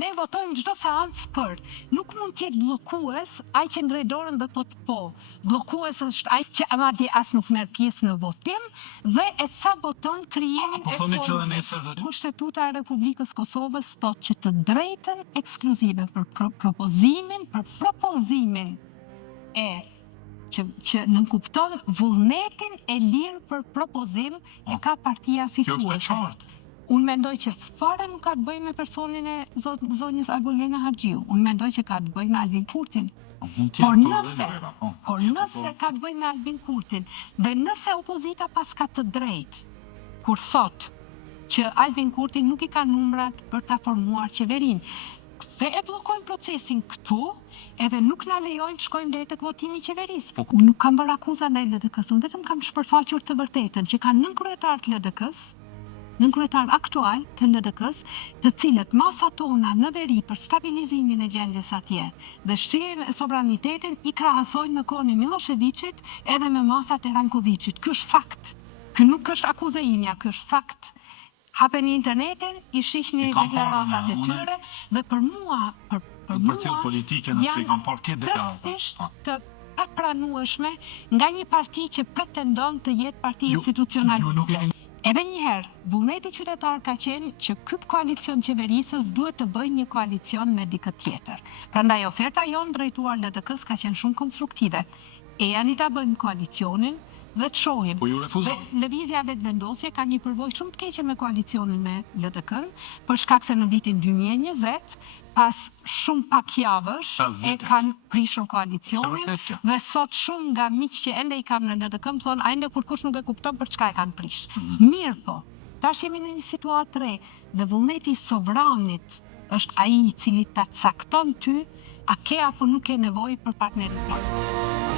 ne votojmë çdo seancë për. Nuk mund të jetë bllokues ai që ngre dorën dhe thot po. Bllokues është ai që madje as nuk merr pjesë në votim dhe e saboton krijimin e formës. Kushtetuta e Republikës Kosovës thotë që të drejtën ekskluzive për propozimin e që nënkupton vullnetin e lirë për propozim e ka partia fituese. Unë mendoj që fare nuk ka të bëjë me personin e zonjës Arbolena Haxhiu. Unë mendoj që ka të bëjë me Albin Kurtin. Por nëse ka të bëjë me Albin Kurtin dhe nëse opozita pas ka të drejtë kur thot që Albin Kurti nuk i ka numrat për ta formuar qeverinë, se e bllokojnë procesin këtu, edhe nuk na lejojnë të shkojmë deri tek votimi i qeverisë. Unë nuk kam bërë akuza ndaj LDK-s, unë vetëm kam shpërfaqur të vërtetën që ka nën kryetar të LDK-s, nën kryetar aktual të LDK-s, të cilët masa tona në veri për stabilizimin e gjendjes atje dhe shtrihjen e sovranitetin i krahasojnë me kohën e Miloševićit edhe me masat e Rankovićit. Ky është fakt. Ky nuk është akuzë imja, ky është fakt. Hapeni internetin, i shihni deklaratat e tyre dhe për mua janë tërësisht të papranueshme nga një parti që pretendon të jetë parti institucionaliste. Edhe njëherë, vullneti qytetar ka qenë që ky koalicion qeverisës duhet të bëjë një koalicion me dikë tjetër. Prandaj oferta jonë drejtuar LDK-s ka qenë shumë konstruktive. E janë i ta bëjmë koalicionin dhe të shohim. Lëvizja Vetëvendosje ka një përvojë shumë të keqe me koalicionin me LDK-n, për shkak se në vitin 2020, pas shumë pak javësh, e kanë prishur koalicionin dhe sot shumë nga miq që ende i kam në LDK më thonë, ende kur kush nuk e kupton për çka e kanë prish. Mirë po, tash jemi në një situatë re dhe vullneti i sovranit është ai i cili ta cakton ty a ke apo nuk ke nevojë për partnerin tjetër.